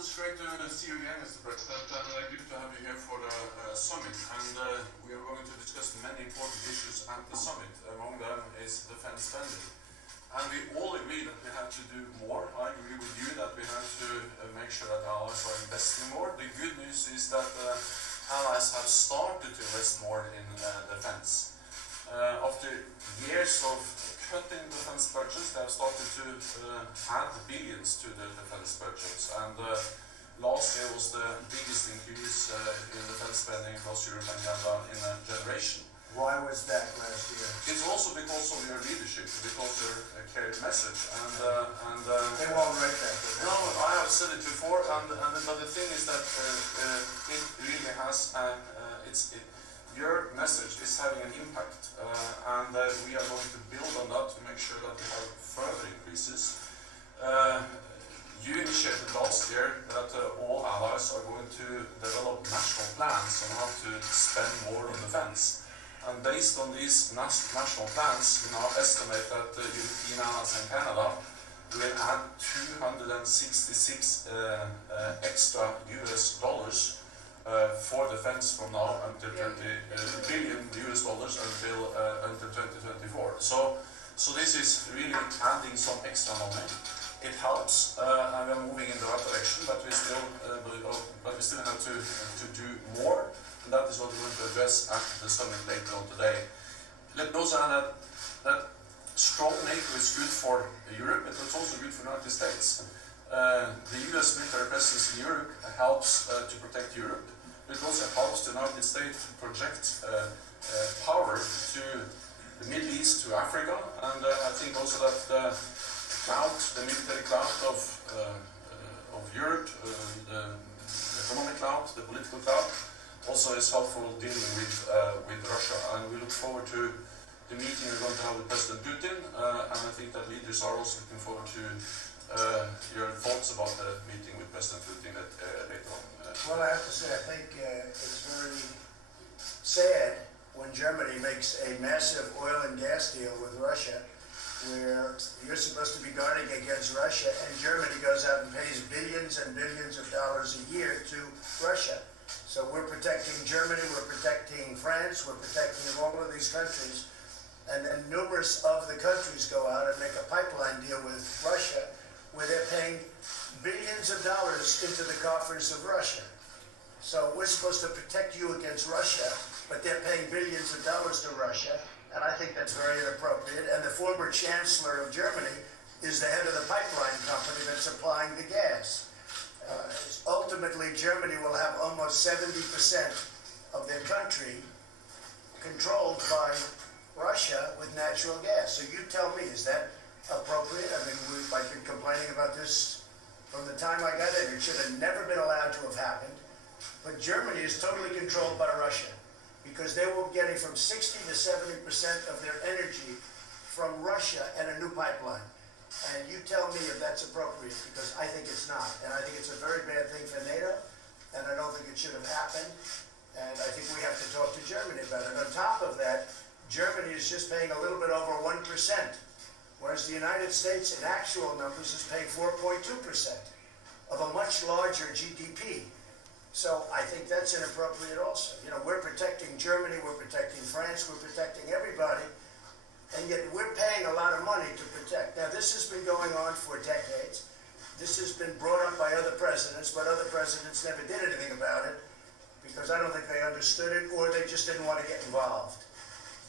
it's great to see you again, Mr. President, and good to have you here for the summit. And we are going to discuss many important issues at the summit. Among them is defense spending. And we all agree that we have to do more. I agree with you that we have to make sure that allies are investing more. The good news is that allies have started to invest more in defense. After years of cutting defense budgets, they have started to add billions to the defense budgets. And last year was the biggest increase in defense spending across Europe and Canada in a generation. Why was that last year? It's also because of your leadership, because your clear message. They won't write that. No, I have said it before, but the thing is that it really has your message is having an impact, and we are going to build on that to make sure that we have further increases. You initiated last year that all allies are going to develop national plans on how to spend more on defense. And based on these national plans, we now estimate that European allies and Canada will add 266 extra US dollars for defense from now until billion US dollars until 2024. So this is really adding some extra money. It helps, and we are moving in the right direction, but we still have to do more, and that is what we're going to address at the summit later on today. Let me also add that strong NATO is good for Europe, but it's also good for the United States. The US military presence in Europe helps to protect Europe. It also helps the United States to project power to the Middle East, to Africa, and I think also that the military clout of Europe, the economic clout, the political clout, also is helpful dealing with Russia. And we look forward to the meeting we're going to have with President Putin, and I think that leaders are also looking forward to your thoughts about the meeting with President Putin later on. Well, I have to say, I think it's very sad when Germany makes a massive oil and gas deal with Russia, where you're supposed to be guarding against Russia, and Germany goes out and pays billions and billions of dollars a year to Russia. So we're protecting Germany, we're protecting France, we're protecting all of these countries, and then numerous of the countries go out and make a pipeline deal with Russia, where they're paying billions of dollars into the coffers of Russia. So we're supposed to protect you against Russia, but they're paying billions of dollars to Russia, and I think that's very inappropriate. And the former Chancellor of Germany is the head of the pipeline company that's supplying the gas. Ultimately, Germany will have almost 70% of their country controlled by Russia with natural gas. So you tell me, is that appropriate? I mean, I've been complaining about this from the time I got in. It should have never been allowed to have happened. But Germany is totally controlled by Russia, because they were getting from 60 to 70% of their energy from Russia and a new pipeline. And you tell me if that's appropriate, because I think it's not. And I think it's a very bad thing for NATO, and I don't think it should have happened. And I think we have to talk to Germany about it. On top of that, Germany is just paying a little bit over 1%, whereas the United States, in actual numbers, is paying 4.2% of a much larger GDP. So I think that's inappropriate also. You know, we're protecting Germany, we're protecting France, we're protecting everybody, and yet we're paying a lot of money to protect. Now, this has been going on for decades. This has been brought up by other presidents, but other presidents never did anything about it, because I don't think they understood it, or they just didn't want to get involved.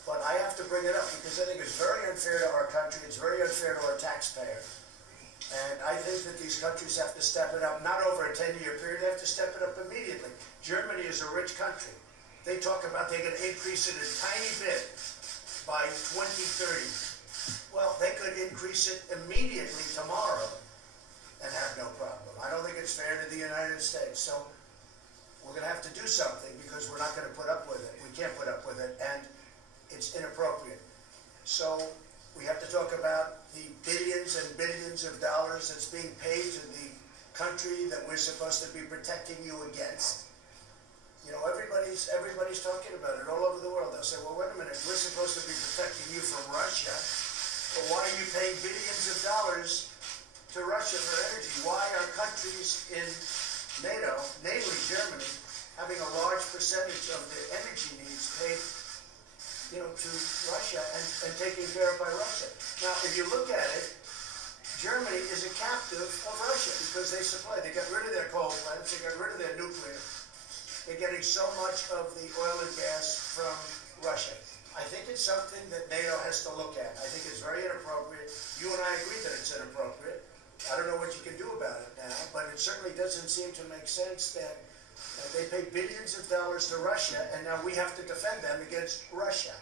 But I have to bring it up, because I think it's very unfair to our country, it's very unfair to our taxpayer. And I think that these countries have to step it up, not over a 10-year period, they have to step it up immediately. Germany is a rich country. They talk about they're going to increase it a tiny bit by 2030. Well, they could increase it immediately tomorrow and have no problem. I don't think it's fair to the United States. So we're going to have to do something, because we're not going to put up with it. We can't put up with it, and it's inappropriate. So we have to talk about the billions and billions of dollars that's being paid to the country that we're supposed to be protecting you against. You know, everybody's talking about it all over the world. They'll say, well, wait a minute, we're supposed to be protecting you from Russia, but why are you paying billions of dollars to Russia for energy? Why are countries in NATO, namely Germany, having a large percentage of their energy needs paid, to Russia and taken care of by Russia. Now, if you look at it, Germany is a captive of Russia because they got rid of their coal plants, they got rid of their nuclear. They're getting so much of the oil and gas from Russia. I think it's something that NATO has to look at. I think it's very inappropriate. You and I agree that it's inappropriate. I don't know what you can do about it now, but it certainly doesn't seem to make sense that they pay billions of dollars to Russia, and now we have to defend them against Russia.